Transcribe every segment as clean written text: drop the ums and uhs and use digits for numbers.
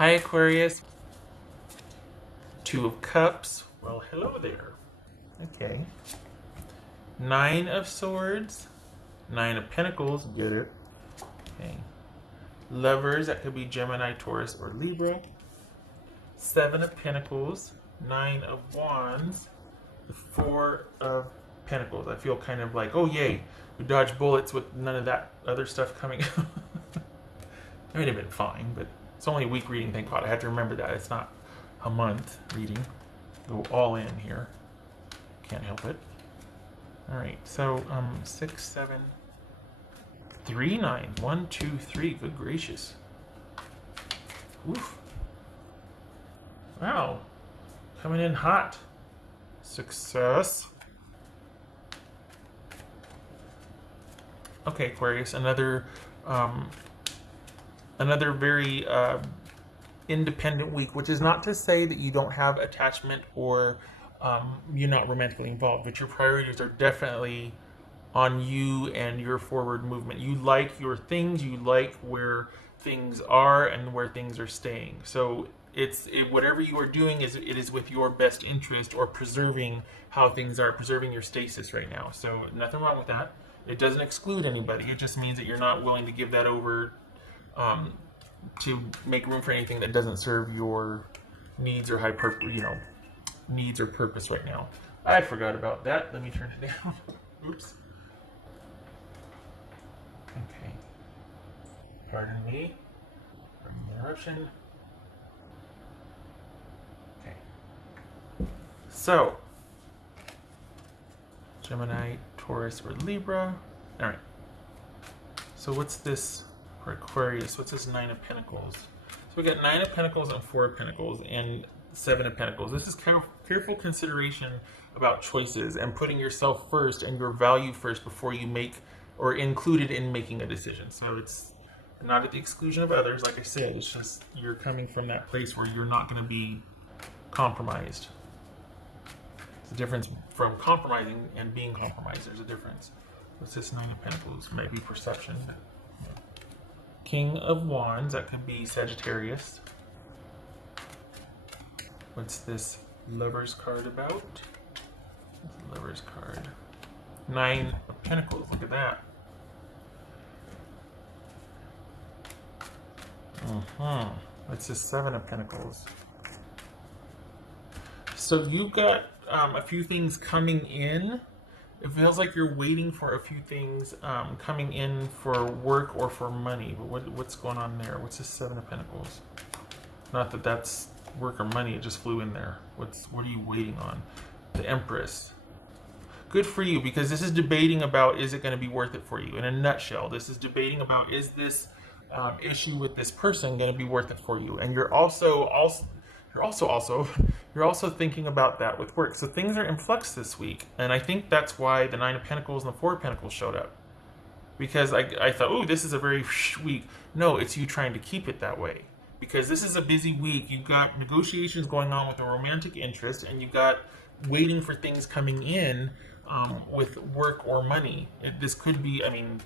Hi, Aquarius. Two of Cups. Well, hello there. Okay. Nine of Swords. Nine of Pentacles. Get it. Okay. Lovers. That could be Gemini, Taurus, or Libra. Seven of Pentacles. Nine of Wands. Four of Pentacles. I feel kind of like, oh yay, we dodged bullets with none of that other stuff coming. It would have been fine, but it's only a week reading, thank God. I have to remember that. It's not a month reading. Go all in here. Can't help it. Alright, so 6, 7, 3, 9. 1, 2, 3. Good gracious. Oof. Wow. Coming in hot. Success. Okay, Aquarius, another very independent week, which is not to say that you don't have attachment or you're not romantically involved, but your priorities are definitely on you and your forward movement. You like your things, you like where things are and where things are staying. So whatever you are doing it is with your best interest or preserving how things are, preserving your stasis right now. So nothing wrong with that. It doesn't exclude anybody. It just means that you're not willing to give that over to make room for anything that doesn't serve your needs or needs or purpose right now. I forgot about that. Let me turn it down. Oops. Okay. Pardon me for the interruption. Okay. So, Gemini, Taurus, or Libra. All right. So what's this for Aquarius? What's this Nine of Pentacles? So we got Nine of Pentacles and Four of Pentacles and Seven of Pentacles. This is careful consideration about choices and putting yourself first and your value first before you make or included in making a decision. So it's not at the exclusion of others. Like I said, it's just you're coming from that place where you're not going to be compromised. It's a difference from compromising and being compromised. There's a difference. What's this Nine of Pentacles? Maybe perception. King of Wands. That could be Sagittarius. What's this Lover's card about? What's the Lover's card? Nine of Pentacles. Look at that. What's this Seven of Pentacles? So you've got a few things coming in. It feels like you're waiting for a few things coming in for work or for money. But what's going on there? What's this Seven of Pentacles? Not that that's work or money. It just flew in there. What are you waiting on? The Empress. Good for you, because this is debating about, is it going to be worth it for you? In a nutshell, this is debating about, is this issue with this person going to be worth it for you? And you're also thinking about that with work. So things are in flux this week, and I think that's why the Nine of Pentacles and the Four of Pentacles showed up, because I thought, oh, this is a very week. No, it's you trying to keep it that way, because this is a busy week. You've got negotiations going on with a romantic interest, and you've got waiting for things coming in with work or money. This could be, I mean,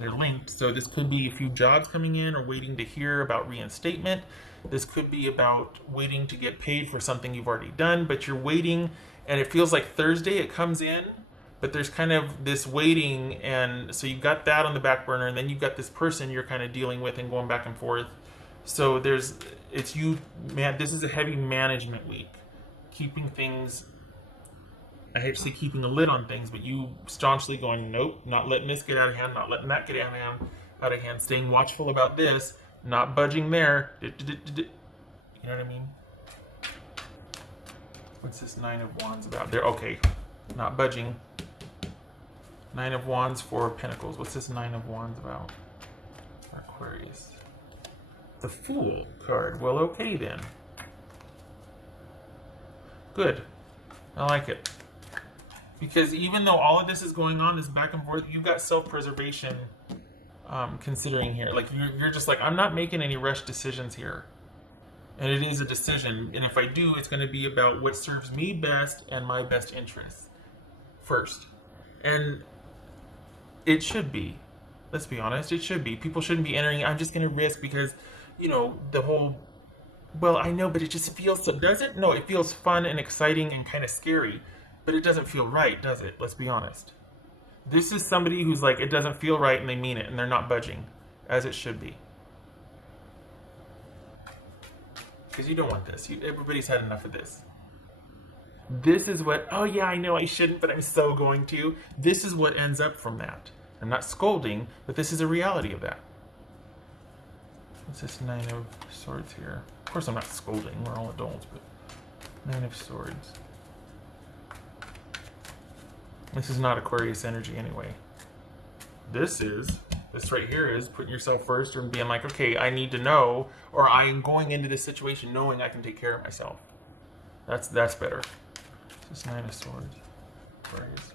they're linked, so this could be a few jobs coming in or waiting to hear about reinstatement. This could be about waiting to get paid for something you've already done, but you're waiting, and it feels like Thursday it comes in, but there's kind of this waiting, and so you've got that on the back burner, and then you've got this person you're kind of dealing with and going back and forth. So it's you, man, this is a heavy management week. Keeping things, I hate to say keeping a lid on things, but you staunchly going, nope, not letting this get out of hand, not letting that get out of hand, staying watchful about this, not budging there. You know what I mean? What's this Nine of Wands about? There, okay, not budging. Nine of Wands, Four of Pentacles. What's this Nine of Wands about? Aquarius. The Fool card. Well, okay then. Good. I like it. Because even though all of this is going on, this back and forth, you've got self-preservation considering here. Like you're just like, I'm not making any rush decisions here. And it is a decision. And if I do, it's going to be about what serves me best and my best interests first. And it should be. Let's be honest, it should be. People shouldn't be entering, I'm just going to risk because, you know, the whole Well, I know, but it just feels so, does it? No, it feels fun and exciting and kind of scary, but it doesn't feel right, does it? Let's be honest. This is somebody who's like, it doesn't feel right and they mean it and they're not budging, as it should be. Because you don't want this. Everybody's had enough of this. This is what, oh yeah, I know I shouldn't, but I'm so going to. This is what ends up from that. I'm not scolding, but this is a reality of that. What's this Nine of Swords here? Of course I'm not scolding, we're all adults, but Nine of Swords. This is not Aquarius energy anyway. This right here is putting yourself first and being like, okay, I need to know, or I am going into this situation knowing I can take care of myself. That's better. This Nine of Swords. Aquarius.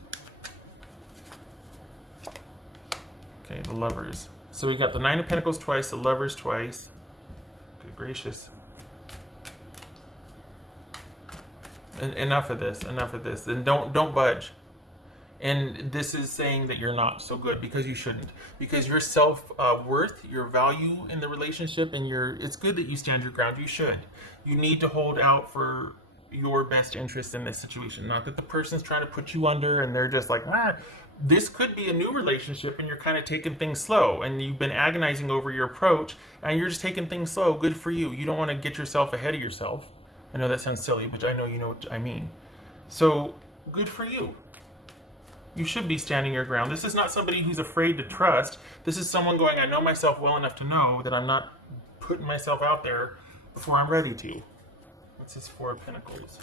Okay, the Lovers. So we got the Nine of Pentacles twice, the Lovers twice. Good gracious. Enough of this, enough of this. And don't budge. And this is saying that you're not so good, because you shouldn't. Because your self-worth, your value in the relationship, and it's good that you stand your ground. You should. You need to hold out for your best interest in this situation. Not that the person's trying to put you under and they're just like, this could be a new relationship and you're kind of taking things slow and you've been agonizing over your approach and you're just taking things slow. Good for you. You don't want to get yourself ahead of yourself. I know that sounds silly, but I know you know what I mean. So good for you. You should be standing your ground. This is not somebody who's afraid to trust. This is someone going, I know myself well enough to know that I'm not putting myself out there before I'm ready to. What's this Four of Pentacles?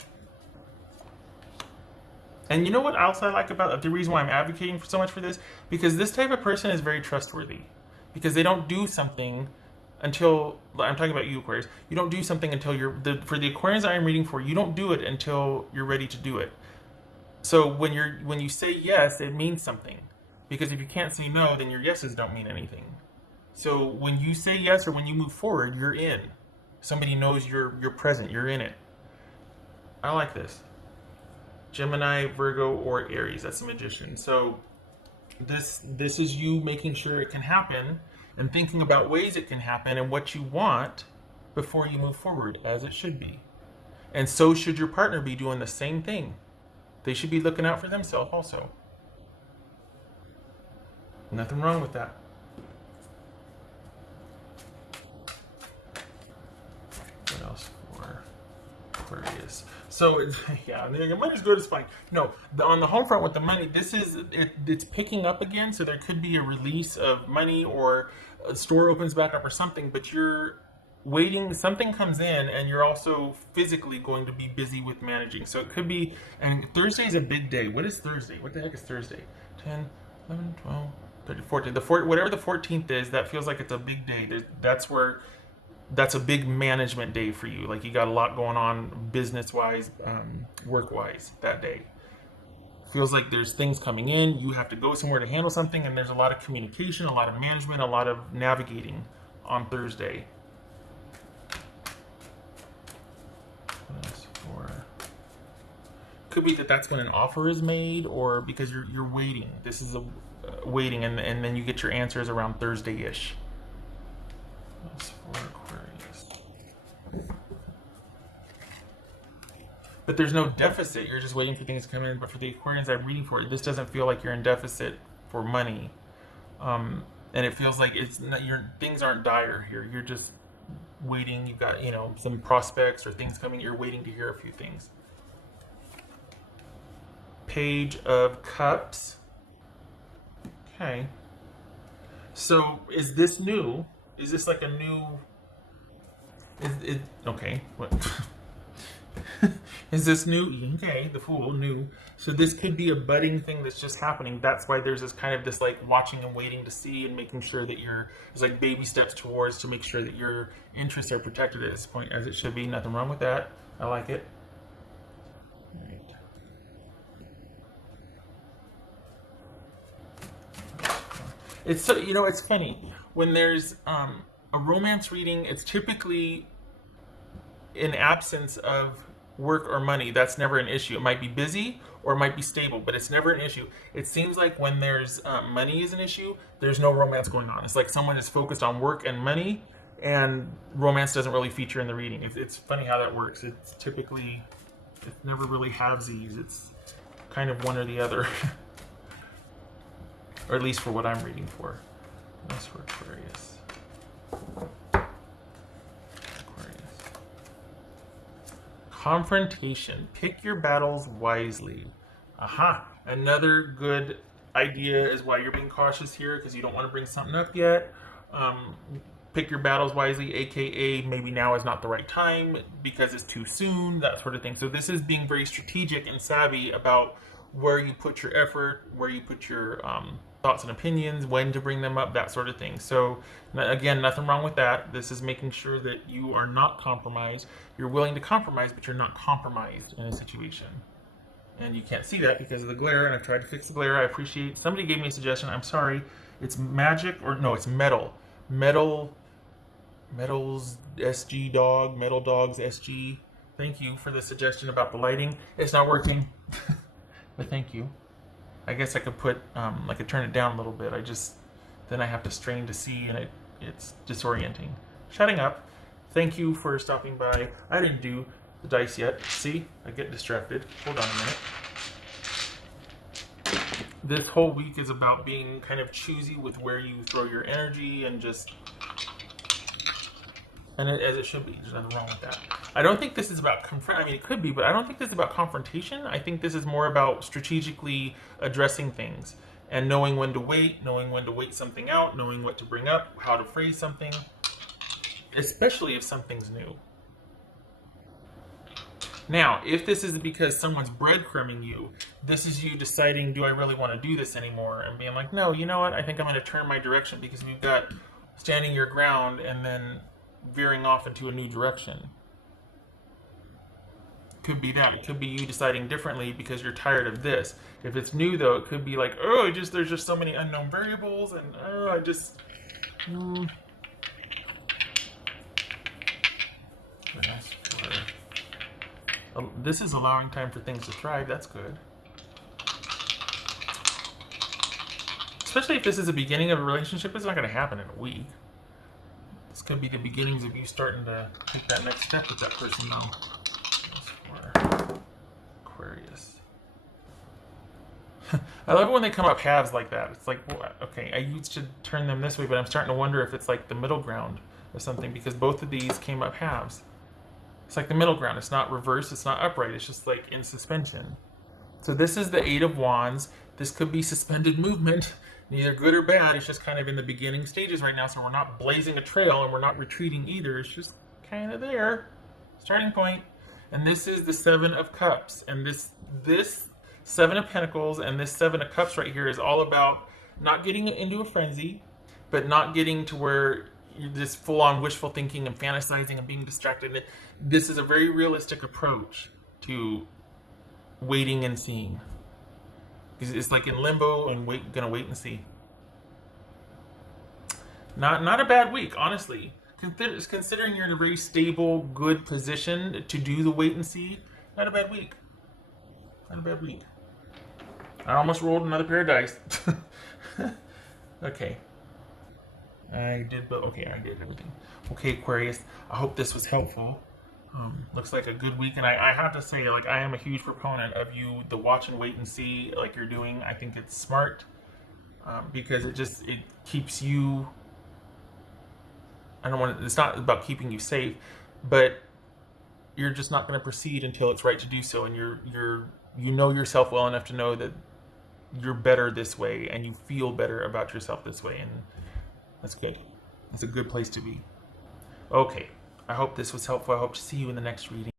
And you know what else I like about the reason why I'm advocating so much for this? Because this type of person is very trustworthy. Because they don't do something until, I'm talking about you, Aquarius, you don't do something until for the Aquarians I'm reading for, you don't do it until you're ready to do it. So when you say yes, it means something. Because if you can't say no, then your yeses don't mean anything. So when you say yes or when you move forward, you're in. Somebody knows you're present, you're in it. I like this. Gemini, Virgo, or Aries. That's the Magician. So this is you making sure it can happen and thinking about ways it can happen and what you want before you move forward, as it should be. And so should your partner be doing the same thing. They should be looking out for themselves also. Nothing wrong with that. What else for Aquarius? So, yeah, your money's good as fine. No, on the home front with the money, it's picking up again, so there could be a release of money or a store opens back up or something, but you're waiting, something comes in, and you're also physically going to be busy with managing. So it could be, and Thursday is a big day. What is Thursday? What the heck is Thursday? 10, 11, 12, 13, 14. Whatever the 14th is, that feels like it's a big day. That's a big management day for you. Like you got a lot going on business-wise, work-wise that day. Feels like there's things coming in. You have to go somewhere to handle something, and there's a lot of communication, a lot of management, a lot of navigating on Thursday. Could be that that's when an offer is made, or because you're waiting. This is a waiting, and then you get your answers around Thursday-ish. That's for Aquarius. But there's no deficit. You're just waiting for things to come in. But for the Aquarians I'm reading for, this doesn't feel like you're in deficit for money, and it feels like it's not, things aren't dire here. You're just waiting. You've got some prospects or things coming. You're waiting to hear a few things. Page of Cups. Okay. So is this new? Is this like a new? Okay. What? Is this new? Okay, the Fool, new. So this could be a budding thing that's just happening. That's why there's this like watching and waiting to see and making sure that there's like baby steps towards to make sure that your interests are protected at this point, as it should be. Nothing wrong with that. I like it. All right. It's so, it's funny when there's a romance reading. It's typically in absence of work or money. That's never an issue. It might be busy or it might be stable, but it's never an issue. It seems like when there's money is an issue, there's no romance going on. It's like someone is focused on work and money, and romance doesn't really feature in the reading. It's funny how that works. It's never really halvesies. It's kind of one or the other, or at least for what I'm reading for. That's for Aquarius. Confrontation. Pick your battles wisely. Aha. Another good idea is why you're being cautious here, because you don't want to bring something up yet. Pick your battles wisely, aka maybe now is not the right time because it's too soon, that sort of thing. So this is being very strategic and savvy about where you put your effort, where you put your thoughts and opinions, when to bring them up, that sort of thing. So again, nothing wrong with that. This is making sure that you are not compromised. You're willing to compromise, but you're not compromised in a situation. And you can't see that because of the glare, and I've tried to fix the glare. I appreciate, somebody gave me a suggestion. I'm sorry. It's magic, or no, it's metal. Metals SG Dog, Metal Dogs SG. Thank you for the suggestion about the lighting. It's not working, but thank you. I guess I could put, I could turn it down a little bit. Then I have to strain to see, and it's disorienting. Shutting up. Thank you for stopping by. I didn't do the dice yet. See, I get distracted. Hold on a minute. This whole week is about being kind of choosy with where you throw your energy, and just, and as it should be. There's nothing wrong with that. I don't think this is about I mean, it could be, but I don't think this is about confrontation. I think this is more about strategically addressing things and knowing when to wait something out, knowing what to bring up, how to phrase something, especially if something's new. Now, if this is because someone's breadcrumbing you, this is you deciding, do I really want to do this anymore? And being like, no, you know what? I think I'm going to turn my direction, because we've got standing your ground and then veering off into a new direction. Could be that. It could be you deciding differently because you're tired of this. If it's new, though, it could be like, oh, there's just so many unknown variables, and This is allowing time for things to thrive. That's good. Especially if this is the beginning of a relationship. It's not going to happen in a week. This could be the beginnings of you starting to take that next step with that person, though. Aquarius. I love it when they come up halves like that. It's like, well, okay, I used to turn them this way, but I'm starting to wonder if it's like the middle ground or something, because both of these came up halves. It's like the middle ground. It's not reversed. It's not upright. It's just like in suspension. So this is the Eight of Wands. This could be suspended movement, neither good or bad. It's just kind of in the beginning stages right now. So we're not blazing a trail and we're not retreating either. It's just kind of there. Starting point. And this is the Seven of Cups. And this Seven of Pentacles and this Seven of Cups right here is all about not getting into a frenzy, but not getting to where you're just full-on wishful thinking and fantasizing and being distracted. This is a very realistic approach to waiting and seeing. It's like in limbo and gonna wait and see. Not a bad week, honestly. Considering you're in a very stable, good position to do the wait and see, not a bad week. Not a bad week. I almost rolled another pair of dice. Okay. I did everything. Okay, Aquarius, I hope this was helpful. Looks like a good week, and I have to say, like, I am a huge proponent of the watch and wait and see like you're doing. I think it's smart, because it keeps you, it's not about keeping you safe, but you're just not going to proceed until it's right to do so, and you know yourself well enough to know that you're better this way, and you feel better about yourself this way, and that's good. That's a good place to be. Okay, I hope this was helpful. I hope to see you in the next reading.